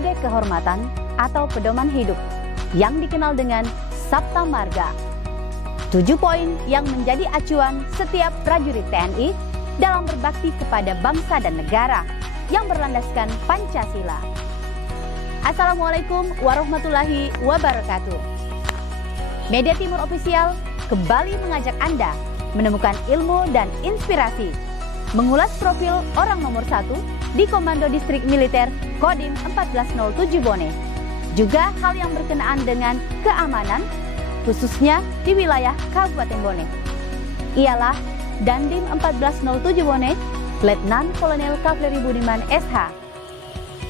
kode kehormatan atau pedoman hidup yang dikenal dengan Sabta Marga. 7 poin yang menjadi acuan setiap prajurit TNI dalam berbakti kepada bangsa dan negara yang berlandaskan Pancasila. Assalamualaikum warahmatullahi wabarakatuh. Media Timur Official kembali mengajak Anda menemukan ilmu dan inspirasi, mengulas profil orang nomor 1 di Komando Distrik Militer Kodim 1407 Bone. Juga hal yang berkenaan dengan keamanan, khususnya di wilayah Kabupaten Bone. Ialah Dandim 1407 Bone, Letnan Kolonel Kavaleri Budiman SH.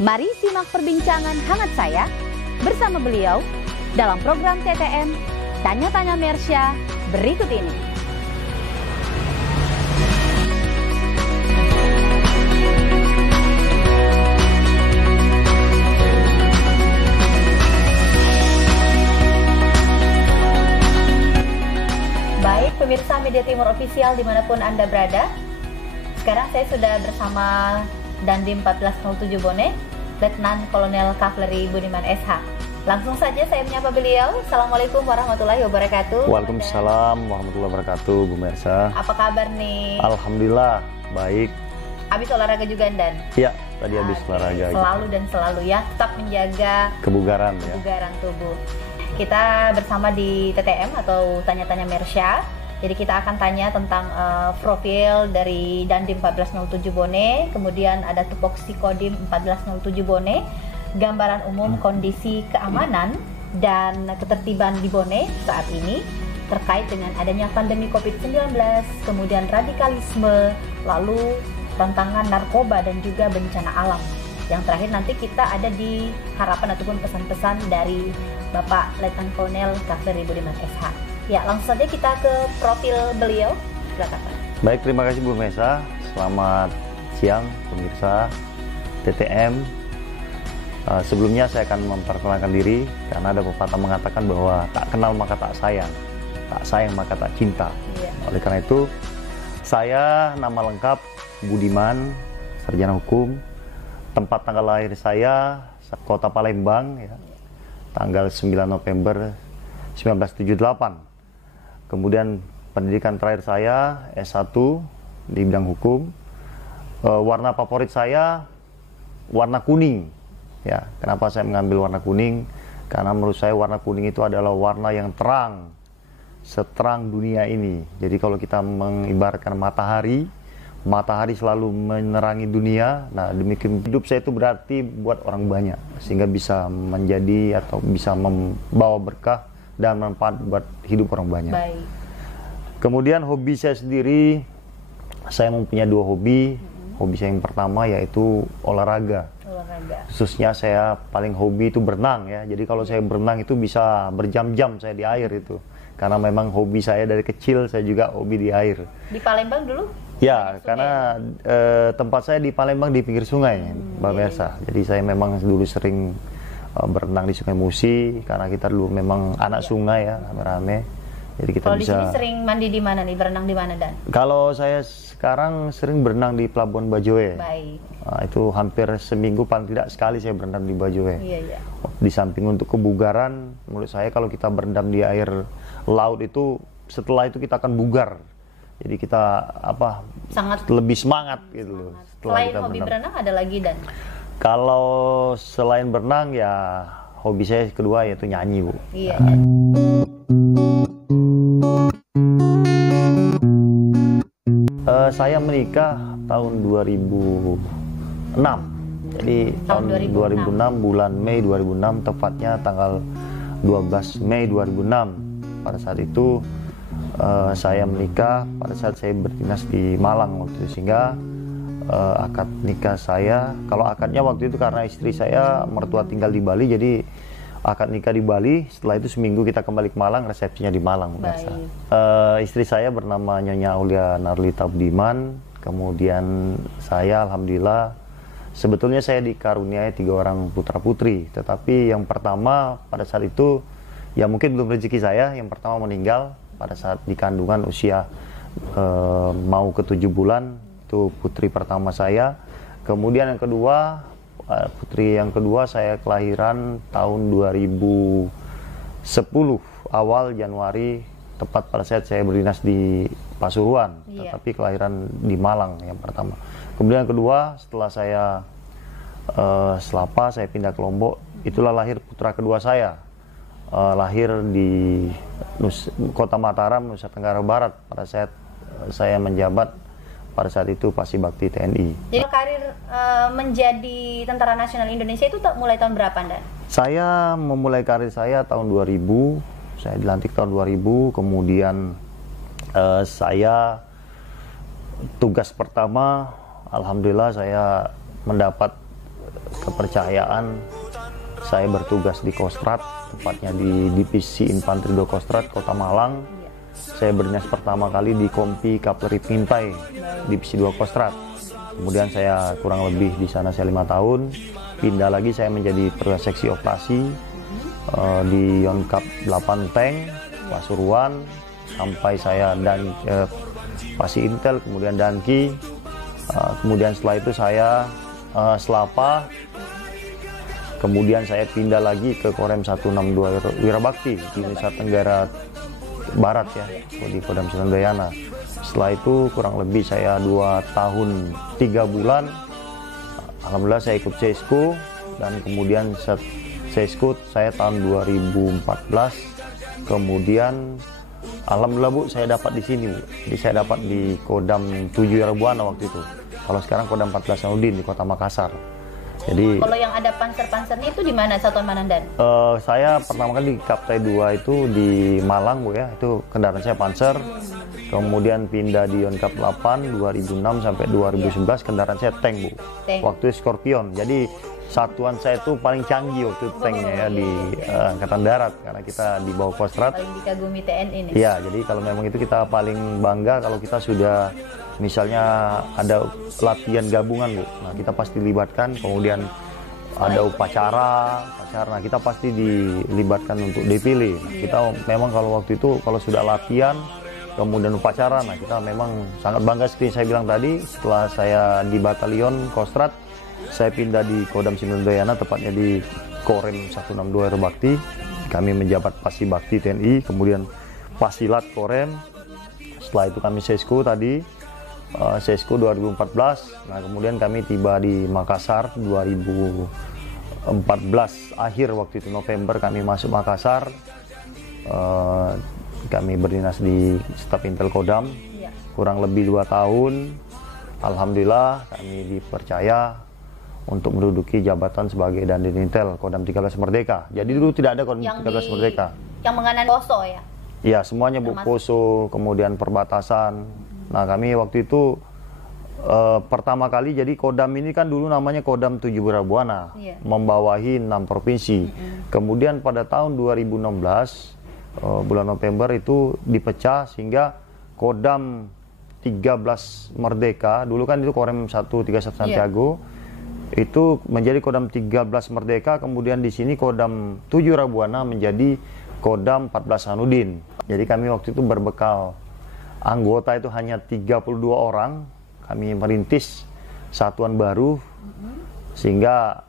Mari simak perbincangan hangat saya bersama beliau dalam program TTM Tanya-Tanya Mersya berikut ini. Baik pemirsa Media Timur Official dimanapun Anda berada, sekarang saya sudah bersama Dandim 1407 Bone, Letnan Kolonel Kavaleri Budiman SH. Langsung saja saya menyapa beliau. Assalamualaikum warahmatullahi wabarakatuh. Waalaikumsalam warahmatullahi wabarakatuh, Bu Mersa. Apa kabar nih? Alhamdulillah, baik. Habis olahraga juga, Dan? Iya, tadi habis olahraga. Selalu dan selalu ya, tetap menjaga kebugaran tubuh. Kita bersama di TTM atau Tanya-Tanya Mersya. Jadi kita akan tanya tentang profil dari Dandim 1407 Bone, kemudian ada tupoksi Kodim 1407 Bone, gambaran umum kondisi keamanan dan ketertiban di Bone saat ini terkait dengan adanya pandemi COVID-19, kemudian radikalisme, lalu tantangan narkoba dan juga bencana alam. Yang terakhir nanti kita ada di harapan ataupun pesan-pesan dari Bapak Letnan Kolonel Kavaleri Budiman SH. Ya, langsung saja kita ke profil beliau. Silakan, Pak. Baik, terima kasih Bu Mesa. Selamat siang pemirsa TTM. Sebelumnya saya akan memperkenalkan diri karena ada pepatah mengatakan bahwa tak kenal maka tak sayang maka tak cinta. Iya. Oleh karena itu, saya nama lengkap Budiman, sarjana hukum. Tempat tanggal lahir saya Kota Palembang ya. Tanggal 9 November 1978. Kemudian pendidikan terakhir saya S1 di bidang hukum. Warna favorit saya warna kuning. Ya, kenapa saya mengambil warna kuning? Karena menurut saya warna kuning itu adalah warna yang terang, seterang dunia ini. Jadi kalau kita mengibaratkan matahari selalu menerangi dunia. Nah, demikian hidup saya itu berarti buat orang banyak, sehingga bisa menjadi atau bisa membawa berkah dan manfaat buat hidup orang banyak. Baik. Kemudian hobi saya sendiri, saya mempunyai 2 hobi. Hobi saya yang pertama yaitu olahraga. Khususnya saya paling hobi itu berenang ya. Jadi kalau saya berenang itu bisa berjam-jam saya di air itu. Karena memang hobi saya dari kecil, saya juga hobi di air. Di Palembang dulu? Ya, karena tempat saya di Palembang di pinggir sungai, Mbak Mersa. Jadi saya memang dulu sering berenang di Sungai Musi, karena kita dulu memang anak sungai ya, rame-rame. Jadi kita kalau bisa. Di sini sering mandi di mana nih, berenang di mana, Dan? Kalau saya sekarang sering berenang di Pelabuhan Bajoe. Baik. Nah, itu hampir seminggu paling tidak sekali saya berendam di Bajoe. Iya. Di samping untuk kebugaran, menurut saya kalau kita berendam di air laut itu, setelah itu kita akan bugar. Jadi kita sangat lebih semangat gitu loh. Selain hobi berenang ada lagi, Dan? Kalau selain berenang ya hobi saya kedua yaitu nyanyi, Bu. Iya. Saya menikah tahun 2006. Jadi tahun 2006 bulan Mei 2006, tepatnya tanggal 12 Mei 2006. Pada saat itu saya menikah pada saat saya berdinas di Malang waktu itu, sehingga akad nikah saya, kalau akadnya waktu itu karena istri saya mertua tinggal di Bali, jadi akad nikah di Bali, setelah itu seminggu kita kembali ke Malang, resepsinya di Malang. Istri saya bernama Nyonya Aulia Narlita Budiman. Kemudian saya alhamdulillah, sebetulnya saya dikaruniai 3 orang putra putri, tetapi yang pertama pada saat itu ya mungkin belum rezeki saya, yang pertama meninggal pada saat di kandungan usia mau ke 7 bulan, itu putri pertama saya. Kemudian yang kedua Putri yang kedua saya kelahiran tahun 2010 awal Januari, tepat pada saat saya berdinas di Pasuruan, tetapi kelahiran di Malang yang pertama. Kemudian yang kedua setelah saya selapa saya pindah ke Lombok, itulah lahir putra kedua saya. Lahir di Kota Mataram, Nusa Tenggara Barat pada saat saya menjabat pada saat itu Pasibakti TNI. Jadi karir menjadi Tentara Nasional Indonesia itu mulai tahun berapa, Dan? Saya memulai karir saya tahun 2000, saya dilantik tahun 2000, kemudian saya tugas pertama, alhamdulillah saya mendapat kepercayaan. Saya bertugas di Kostrad, tepatnya di Divisi Infanteri 2 Kostrad, Kota Malang. Saya berdinas pertama kali di Kompi Kapleri Pintai, Divisi 2 Kostrad. Kemudian saya kurang lebih di sana saya 5 tahun. Pindah lagi saya menjadi perwira seksi operasi di Yonkap 8 Tank, Pasuruan, sampai saya dan Pasi Intel, kemudian Danki. Kemudian setelah itu saya selapa. Kemudian saya pindah lagi ke Korem 162 Wirabakti di Nusa Tenggara Barat ya, di Kodam Sinondayana. Setelah itu kurang lebih saya 2 tahun 3 bulan. Alhamdulillah saya ikut Sesko, dan kemudian Sesko saya tahun 2014. Kemudian alhamdulillah Bu, saya dapat di sini Bu. Jadi saya dapat di Kodam 7 Wirabwana waktu itu. Kalau sekarang Kodam 14 Sanudin di Kota Makassar. Jadi kalau yang ada panser-pansernya itu di mana, satuan mana, Dan? Saya pertama kali di Kaptai 2 itu di Malang Bu ya, itu kendaraan saya panser. Kemudian pindah di Yonkap 8 2006 sampai 2011 kendaraan saya tank Bu. Waktu Scorpion. Jadi satuan saya itu paling canggih waktu itu tanknya ya di Angkatan Darat, karena kita di bawah Kostrad. Paling dikagumi TNI nih. Iya, jadi kalau memang itu kita paling bangga kalau kita sudah misalnya ada latihan gabungan Bu, nah kita pasti libatkan, kemudian ada upacara, nah kita pasti dilibatkan untuk defile. Kita memang kalau waktu itu kalau sudah latihan, kemudian upacara, nah kita memang sangat bangga seperti saya bilang tadi. Setelah saya di Batalion Kostrad, saya pindah di Kodam Sinondayana, tepatnya di Korem 162 Wirabakti. Kami menjabat Pasibakti TNI, kemudian Pasilat Korem. Setelah itu kami Sesko tadi. Sesko 2014, nah kemudian kami tiba di Makassar 2014 akhir, waktu itu November kami masuk Makassar. Kami berdinas di Staf Intel Kodam kurang lebih 2 tahun. Alhamdulillah kami dipercaya untuk menduduki jabatan sebagai Dandim Intel Kodam 13 Merdeka. Jadi dulu tidak ada Kodam 13 Merdeka. Yang menganan Poso ya? Iya, semuanya Bu, Poso, kemudian perbatasan. Nah kami waktu itu pertama kali, jadi Kodam ini kan dulu namanya Kodam 7 Wirabwana, membawahi 6 provinsi. Kemudian pada tahun 2016 bulan November itu dipecah sehingga Kodam 13 Merdeka, dulu kan itu Korem 131 Santiago, itu menjadi Kodam 13 Merdeka. Kemudian di sini Kodam 7 Wirabwana menjadi Kodam 14 Sanudin. Jadi kami waktu itu berbekal anggota itu hanya 32 orang, kami merintis satuan baru, sehingga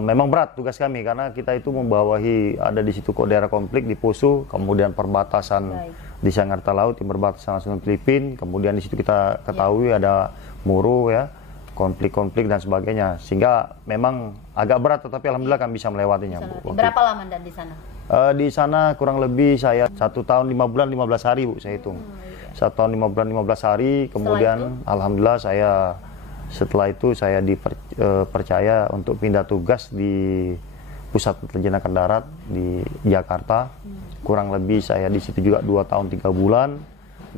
memang berat tugas kami karena kita itu membawahi, ada di situ daerah konflik di Poso, kemudian perbatasan di Sangarta Laut, di perbatasan langsung Filipina, kemudian di situ kita ketahui ada Moro ya, konflik-konflik dan sebagainya, sehingga memang agak berat, tetapi alhamdulillah kami bisa melewatinya Bu. Berapa lama Dan di sana? Di sana kurang lebih saya 1 tahun 5 bulan 15 hari Bu, saya hitung. 1 tahun 5 bulan 15 hari, kemudian alhamdulillah saya setelah itu saya dipercaya untuk pindah tugas di Pusat Intelijen Angkatan Darat di Jakarta. Kurang lebih saya di situ juga 2 tahun 3 bulan,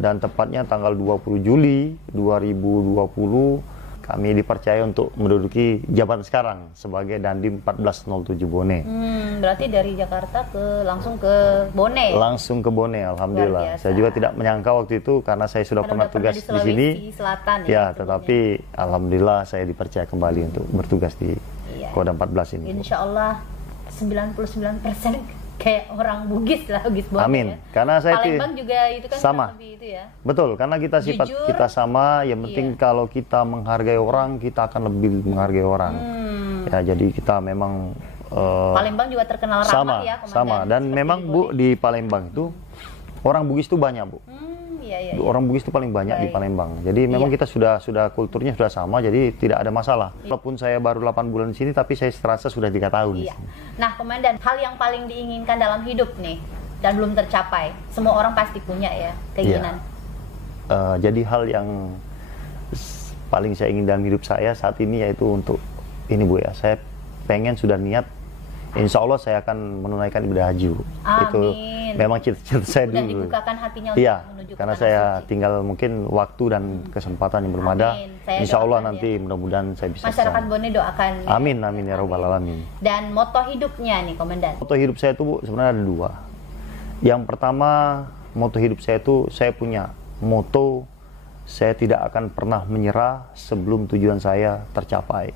dan tepatnya tanggal 20 Juli 2020 kami dipercaya untuk menduduki jabatan sekarang sebagai Dandim 1407 Bone. Berarti dari Jakarta langsung ke Bone? Langsung ke Bone, alhamdulillah. Saya juga tidak menyangka waktu itu karena saya sudah pernah tugas di sini. Selatan, ya, tetapi alhamdulillah saya dipercaya kembali untuk bertugas di Kodam 14 ini. Insya Allah 99% kayak orang Bugis lah, Bugis Bone. Amin. Ya. Karena saya Palembang juga itu kan sama. Lebih itu ya. Betul, karena kita sifat kita sama. Yang penting kalau kita menghargai orang, kita akan lebih menghargai orang. Ya, jadi kita memang Palembang juga terkenal ramah ya, Komandan. Sama. Dan Seperti memang di Bu, Bone. di Palembang itu orang Bugis itu banyak, Bu. Iya. Orang Bugis itu paling banyak di Baik. Palembang. Jadi memang kita sudah kulturnya sudah sama, jadi tidak ada masalah. Walaupun saya baru 8 bulan di sini, tapi saya terasa sudah 3 tahun di Iya. sini. Nah, Komandan, hal yang paling diinginkan dalam hidup nih dan belum tercapai, semua orang pasti punya ya keinginan. Jadi hal yang paling saya ingin dalam hidup saya saat ini yaitu untuk ini, Bu ya. Saya pengen sudah niat, insya Allah saya akan menunaikan ibadah haji, Bu. Amin. Itu memang cita-cita saya Udah dulu. dibukakan hatinya untuk Iya, menuju ke karena tanah saya suci. tinggal mungkin waktu dan kesempatan yang belum ada. Amin. Saya Insya Allah doakan nanti ya. mudah-mudahan saya bisa. Masyarakat Bone doakan. Amin, amin ya robbal alamin. Dan moto hidupnya nih, Komandan. Moto hidup saya itu, Bu, sebenarnya ada 2. Yang pertama, moto hidup saya itu, saya punya moto, saya tidak akan pernah menyerah sebelum tujuan saya tercapai.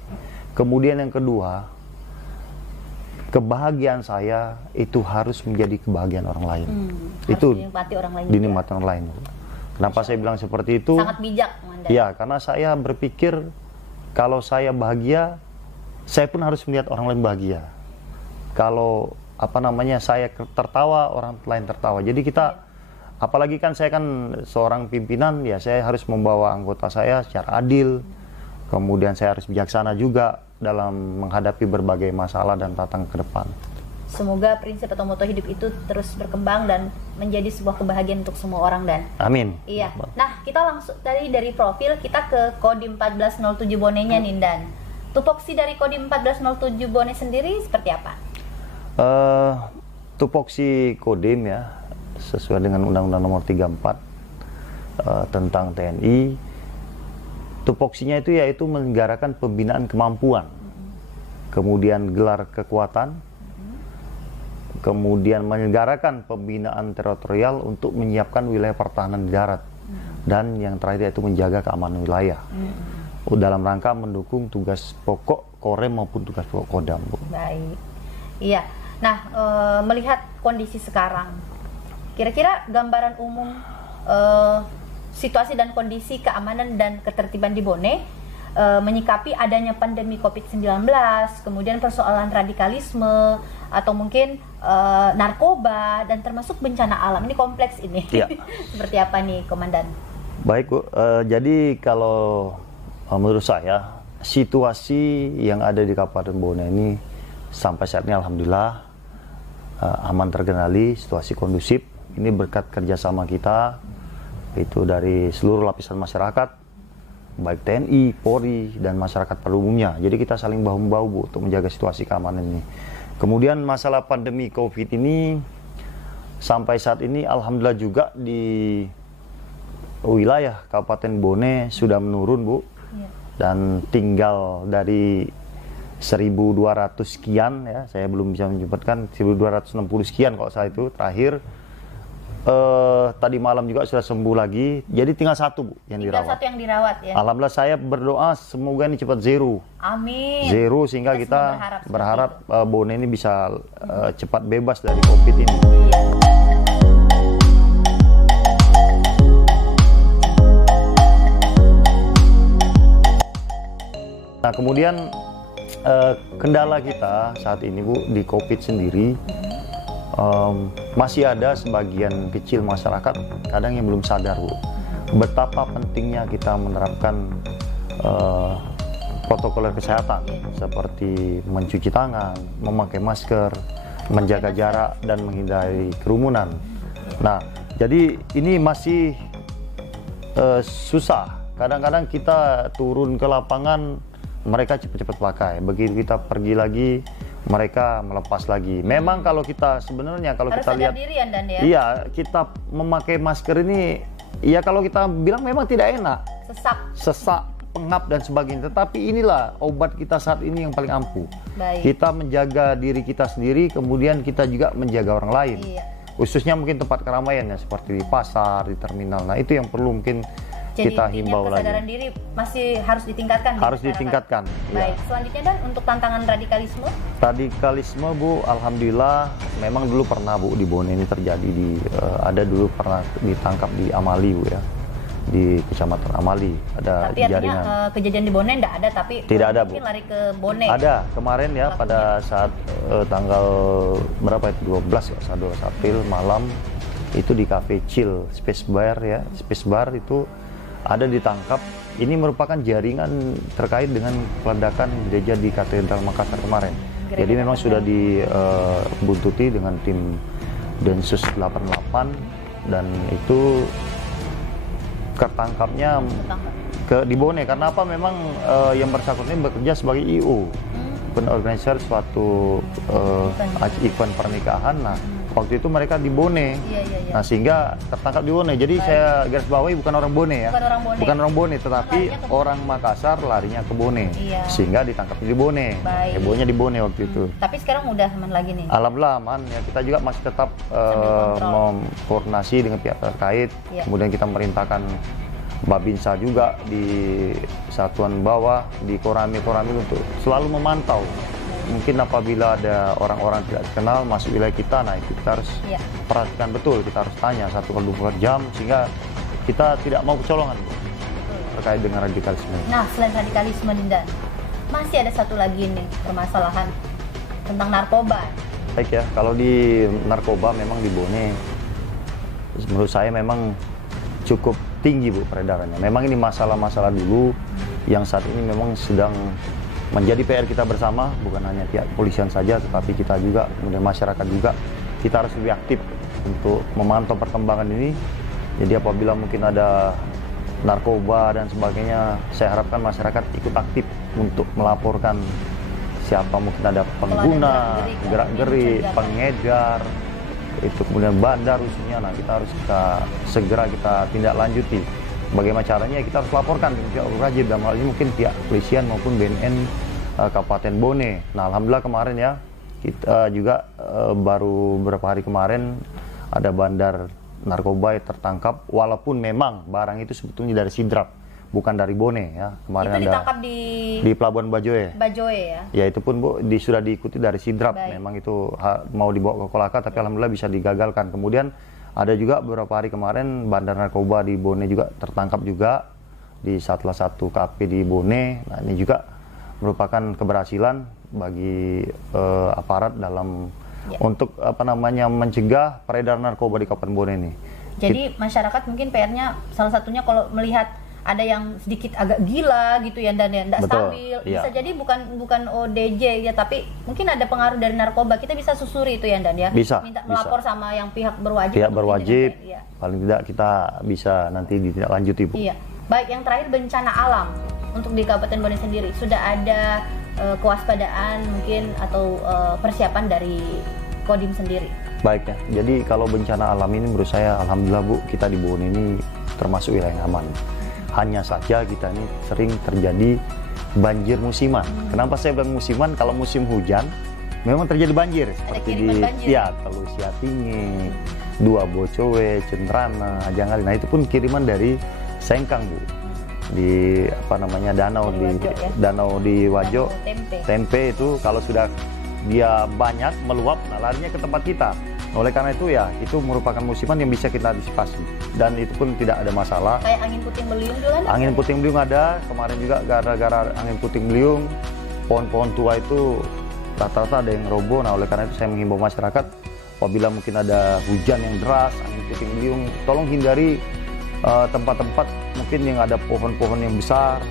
Kemudian yang kedua, kebahagiaan saya itu harus menjadi kebahagiaan orang lain. Itu Harus dinikmati orang lain. dinikmati orang lain, Bu. Kenapa saya bilang seperti itu? Sangat bijak, Komandan. Ya, karena saya berpikir kalau saya bahagia, saya pun harus melihat orang lain bahagia. Kalau saya tertawa, orang lain tertawa. Jadi kita, apalagi kan saya kan seorang pimpinan, ya saya harus membawa anggota saya secara adil. Kemudian saya harus bijaksana juga dalam menghadapi berbagai masalah dan tantangan ke depan. Semoga prinsip atau moto hidup itu terus berkembang dan menjadi sebuah kebahagiaan untuk semua orang, Dan. Amin. Iya. Nah, kita langsung tadi dari profil kita ke Kodim 1407 Bonenya nih, Dan. Tupoksi dari Kodim 1407 Bone sendiri seperti apa? Tupoksi Kodim ya, sesuai dengan Undang-Undang Nomor 34 tentang TNI. Tupoksinya itu yaitu menyelenggarakan pembinaan kemampuan, kemudian gelar kekuatan, kemudian menyelenggarakan pembinaan teritorial untuk menyiapkan wilayah pertahanan di darat, dan yang terakhir yaitu menjaga keamanan wilayah dalam rangka mendukung tugas pokok Korem maupun tugas pokok Kodam, Bu. Baik. Iya. Nah, melihat kondisi sekarang, kira-kira gambaran umum situasi dan kondisi keamanan dan ketertiban di Bone menyikapi adanya pandemi COVID-19, kemudian persoalan radikalisme atau mungkin narkoba dan termasuk bencana alam. Ini kompleks ini. Iya. Seperti apa nih, Komandan? Baik, Bu. Jadi kalau menurut saya situasi yang ada di Kabupaten Bone ini sampai saat ini alhamdulillah aman terkendali, situasi kondusif. Ini berkat kerjasama kita itu dari seluruh lapisan masyarakat, baik TNI, Polri, dan masyarakat pada umumnya. Jadi kita saling bahu-membahu, Bu, untuk menjaga situasi keamanan ini. Kemudian masalah pandemi COVID ini sampai saat ini alhamdulillah juga di wilayah Kabupaten Bone sudah menurun, Bu. Iya. Dan tinggal dari 1.200 sekian ya, saya belum bisa menyebutkan 1.260 sekian kalau saya itu terakhir. Tadi malam juga sudah sembuh lagi, jadi tinggal 1, Bu, yang Tinggal dirawat. 1 yang dirawat ya. Alhamdulillah, saya berdoa semoga ini cepat zero. Amin. Zero sehingga Kita kita semua berharap seperti Bone ini bisa cepat bebas dari COVID ini. Iya. Nah, kemudian kendala kita saat ini, Bu, di COVID sendiri, masih ada sebagian kecil masyarakat kadang yang belum sadar, Bu, betapa pentingnya kita menerapkan protokol kesehatan seperti mencuci tangan, memakai masker, menjaga jarak, dan menghindari kerumunan. Nah, jadi ini masih susah. Kadang-kadang kita turun ke lapangan, mereka cepat-cepat pakai. Begitu kita pergi lagi, mereka melepas lagi. Memang kalau kita sebenarnya kalau Harus kita sadar lihat, diri ya, Dan ya. iya, kita memakai masker ini, ya kalau kita bilang memang tidak enak, sesak, pengap dan sebagainya. Tetapi inilah obat kita saat ini yang paling ampuh. Baik. Kita menjaga diri kita sendiri, kemudian kita juga menjaga orang lain. Iya. Khususnya mungkin tempat keramaian ya, seperti di pasar, di terminal. Nah, itu yang perlu mungkin Jadi kita intinya himbau kesadaran lagi. diri masih harus ditingkatkan. di Harus masyarakat. ditingkatkan. Baik, Ya. selanjutnya, Dan, untuk tantangan radikalisme. Radikalisme, Bu, alhamdulillah memang dulu pernah, Bu, di Bone ini terjadi ada dulu pernah ditangkap di Amali, Bu ya. di Kecamatan Amali. Ada Tapi artinya jaringan. kejadian di Bone nggak ada, tapi Tidak ada, mungkin Bu. lari ke Bone. Ada kemarin ya pada saat tanggal berapa itu 12 ya, 12 April malam itu di Cafe Chill Space Bar ya. Space Bar itu ada ditangkap. Ini merupakan jaringan terkait dengan peledakan gereja di Katedral Makassar kemarin. Gereja Jadi memang Katedral. sudah dibuntuti dengan tim Densus 88 dan itu ketangkapnya di Bone. Karena apa? Memang yang bersangkutan ini bekerja sebagai IO, penorganizer suatu event pernikahan. Nah, waktu itu mereka di Bone. Iya. Nah, sehingga tertangkap di Bone. Jadi saya garis bawahi bukan orang Bone ya. Bukan orang Bone. Tetapi Larinya ke- orang Makassar larinya ke Bone. Iya. Sehingga ditangkap di Bone. Baik. Hebohnya di Bone waktu itu. Tapi sekarang udah aman lagi nih. Alhamdulillah aman ya, kita juga masih tetap kontrol. koordinasi dengan pihak terkait. Iya. Kemudian kita merintahkan Babinsa juga di satuan bawah di Korami untuk selalu memantau. Mungkin apabila ada orang-orang tidak dikenal masuk wilayah kita, nah itu kita harus Iya. perhatikan betul, kita harus tanya 1x24 jam sehingga kita tidak mau kecolongan Bu, terkait dengan radikalisme. Nah, selain radikalisme Dinda, masih ada satu lagi nih permasalahan tentang narkoba. Baik ya, kalau di narkoba memang di Bone, menurut saya memang cukup tinggi Bu peredarannya. Memang ini masalah-masalah dulu yang saat ini memang sedang menjadi PR kita bersama, bukan hanya pihak kepolisian saja, tetapi kita juga, kemudian masyarakat juga, kita harus lebih aktif untuk memantau perkembangan ini. Jadi apabila mungkin ada narkoba dan sebagainya, saya harapkan masyarakat ikut aktif untuk melaporkan siapa mungkin ada pengguna, gerak-gerik, pengedar, itu kemudian bandar khususnya. Nah, kita harus segera kita tindak lanjuti. Bagaimana caranya? Kita harus laporkan ke pihak berwajib, dalam hal ini mungkin pihak kepolisian maupun BNN Kabupaten Bone. Nah, alhamdulillah kemarin ya kita juga baru beberapa hari kemarin ada bandar narkoba yang tertangkap, walaupun memang barang itu sebetulnya dari Sidrap, bukan dari Bone ya. Kemarin Itu ada ditangkap di Pelabuhan Bajoe. Bajoe ya. Ya itu pun Bu sudah diikuti dari Sidrap. Baik. Memang itu mau dibawa ke Kolaka, tapi alhamdulillah bisa digagalkan. Kemudian ada juga beberapa hari kemarin bandar narkoba di Bone juga tertangkap juga di salah satu KP di Bone. Nah, ini juga merupakan keberhasilan bagi aparat dalam untuk mencegah peredaran narkoba di Kabupaten Bone ini. Jadi masyarakat mungkin PR-nya salah satunya kalau melihat ada yang sedikit agak gila gitu ya, dan ya, tidak Betul, stabil, iya. bisa jadi bukan ODJ ya, tapi mungkin ada pengaruh dari narkoba. Kita bisa susuri itu ya, Dan ya. Bisa, Minta bisa. melapor sama yang pihak berwajib. Pihak untuk berwajib, tindak- iya. paling tidak kita bisa nanti ditindaklanjuti Bu. Iya. Baik, yang terakhir bencana alam untuk di Kabupaten Bone sendiri sudah ada kewaspadaan mungkin atau persiapan dari Kodim sendiri. Baik ya, jadi kalau bencana alam ini menurut saya alhamdulillah Bu, kita di Bone ini termasuk wilayah yang aman. Hanya saja kita ini sering terjadi banjir musiman. Kenapa saya bilang musiman? Kalau musim hujan memang terjadi banjir seperti di kiriman banjir. ya Teluk Siatinge, Dua Bocowe, Cendrana, Ajangali. Nah, itu pun kiriman dari Sengkang Bu. Di danau Dari di Wajo, ya? danau di Wajo. Tempe. Tempe itu kalau sudah dia banyak meluap, nah larinya ke tempat kita. Oleh karena itu ya, itu merupakan musiman yang bisa kita antisipasi. Dan itu pun tidak ada masalah. Kayak angin puting beliung juga ada? Angin puting beliung ada, kemarin juga gara-gara angin puting beliung, pohon-pohon tua itu rata-rata ada yang roboh. Nah, oleh karena itu saya menghimbau masyarakat, apabila mungkin ada hujan yang deras, angin puting beliung, tolong hindari tempat-tempat mungkin yang ada pohon-pohon yang besar,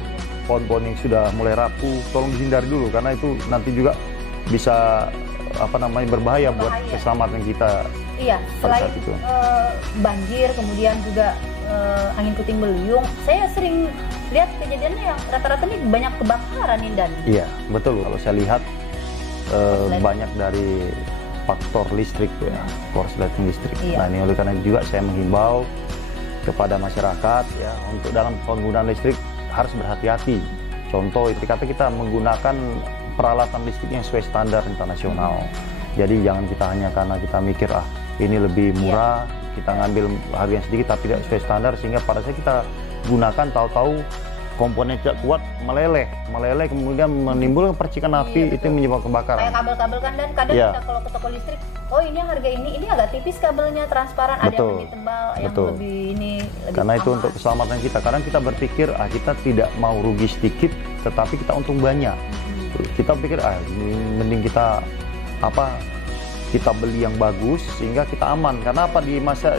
pohon-pohon yang sudah mulai rapuh, tolong dihindari dulu, karena itu nanti juga bisa berbahaya buat keselamatan kita. Iya, pada selain saat itu. banjir, kemudian juga angin puting beliung, saya sering lihat kejadiannya yang rata-rata ini banyak kebakaran nih, Dan. Iya, betul. Kalau saya lihat Korsleting. banyak dari faktor listrik ya, korsleting listrik. Iya. Nah, ini oleh karena itu juga saya menghimbau kepada masyarakat ya, untuk dalam penggunaan listrik harus berhati-hati. Contoh, itu kata kita menggunakan peralatan listrik yang sesuai standar internasional. Jadi jangan kita hanya karena kita mikir ini lebih murah, kita ngambil harga yang sedikit tapi tidak sesuai standar, sehingga pada saat kita gunakan tahu-tahu komponen tidak kuat meleleh kemudian menimbulkan percikan api, Iya, itu menyebabkan kebakaran. Kayak kabel-kabel kan, dan kadang Iya. kita kalau ke toko listrik, oh ini harga ini agak tipis kabelnya, transparan, ada yang Betul. lebih tebal, yang Betul. lebih ini lebih Karena itu aman. untuk keselamatan kita. Kadang kita berpikir kita tidak mau rugi sedikit, tetapi kita untung banyak. Kita pikir ini mending kita kita beli yang bagus sehingga kita aman. Karena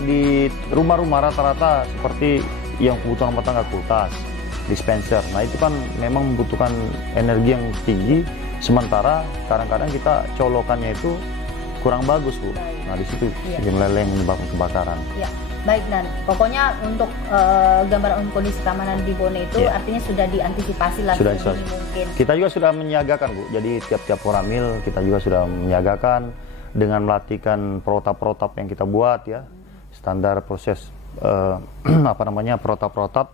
di rumah-rumah rata-rata seperti yang kebutuhan rumah tangga, kulkas, dispenser. Nah itu kan memang membutuhkan energi yang tinggi. Sementara kadang-kadang kita colokannya itu kurang bagus, Bu. Nah di situ Iya. yang meleleh menyebabkan kebakaran. Ya, baik, dan pokoknya untuk gambaran kondisi keamanan di Bone itu Iya. artinya sudah diantisipasi lah Sudah, sedini mungkin. Kita juga sudah menyiagakan, Bu. Jadi tiap-tiap koramil kita juga sudah menyiagakan dengan melatihkan protap-protap yang kita buat ya. Standar proses protap-protap,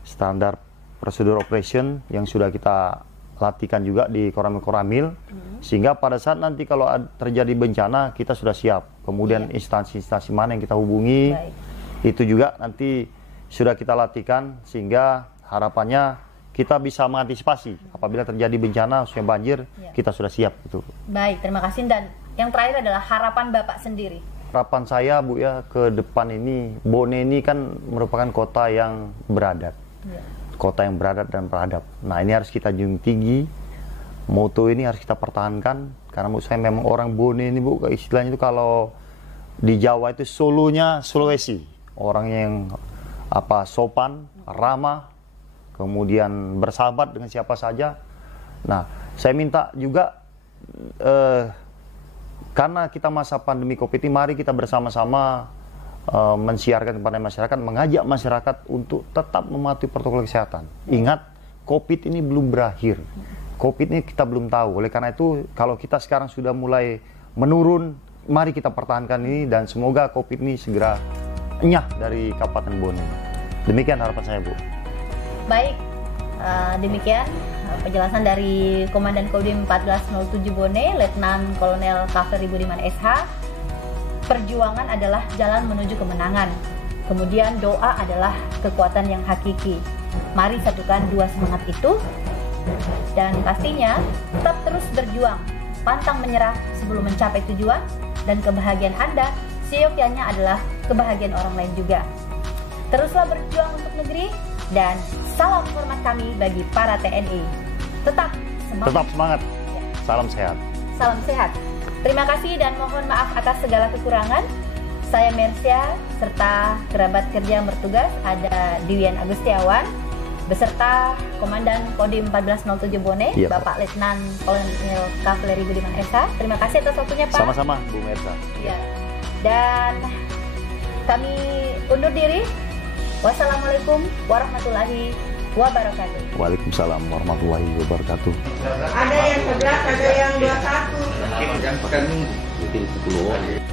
standar prosedur operation yang sudah kita latihkan juga di koramil-koramil, sehingga pada saat nanti kalau terjadi bencana kita sudah siap. Kemudian instansi-instansi mana yang kita hubungi, Baik. itu juga nanti sudah kita latihkan, sehingga harapannya kita bisa mengantisipasi apabila terjadi bencana khususnya banjir, kita sudah siap itu. Baik, terima kasih. Dan yang terakhir adalah harapan Bapak sendiri. Harapan saya, Bu, ya, ke depan ini, Bone ini kan merupakan kota yang beradat. Ya. Kota yang beradat dan beradab. Nah, ini harus kita junjung tinggi. Moto ini harus kita pertahankan. Karena menurut saya memang orang Bone ini, Bu, istilahnya itu kalau di Jawa itu Solonya Sulawesi. Orang yang sopan, ramah, kemudian bersahabat dengan siapa saja. Nah, saya minta juga karena kita masa pandemi Covid ini, mari kita bersama-sama mensiarkan kepada masyarakat, mengajak masyarakat untuk tetap mematuhi protokol kesehatan. Ingat, Covid ini belum berakhir. Covid ini kita belum tahu. Oleh karena itu, kalau kita sekarang sudah mulai menurun, mari kita pertahankan ini dan semoga Covid ini segera enyah dari Kabupaten Bone. Demikian harapan saya, Bu. Baik, demikian penjelasan dari Komandan Kodim 1407 Bone, Letnan Kolonel Kavleri Budiman SH. Perjuangan adalah jalan menuju kemenangan. Kemudian doa adalah kekuatan yang hakiki. Mari satukan dua semangat itu. Dan pastinya tetap terus berjuang, pantang menyerah sebelum mencapai tujuan. Dan kebahagiaan Anda seyogyanya adalah kebahagiaan orang lain juga. Teruslah berjuang untuk negeri, dan salam hormat kami bagi para TNI. Tetap semangat. Tetap semangat. Salam sehat. Salam sehat. Terima kasih dan mohon maaf atas segala kekurangan. Saya Mersya serta kerabat kerja yang bertugas, ada Diwian Agustiawan beserta Komandan Kodim 1407 Bone, Iya, Bapak Letnan Kolonel Kavleri Budiman SH. Terima kasih atas waktunya, Pak. Sama-sama, Bu Mersa. Ya. Dan kami undur diri. Wassalamualaikum warahmatullahi wabarakatuh. Waalaikumsalam warahmatullahi wabarakatuh. Ada yang 11, ada yang 21. Yang pekan minggu, jadi 10.